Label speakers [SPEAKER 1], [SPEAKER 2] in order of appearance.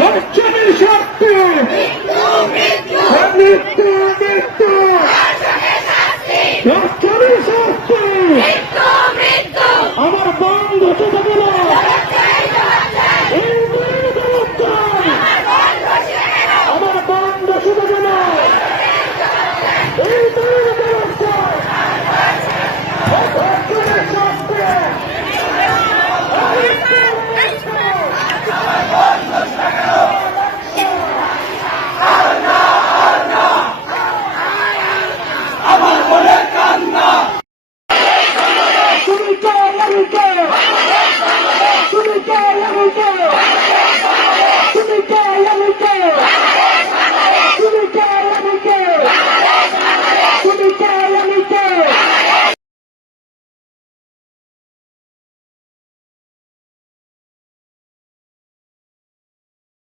[SPEAKER 1] হচ্ছেনের শক্তি মৃত্যু মৃত্যু আমার কেন ইন্টারনেট Super!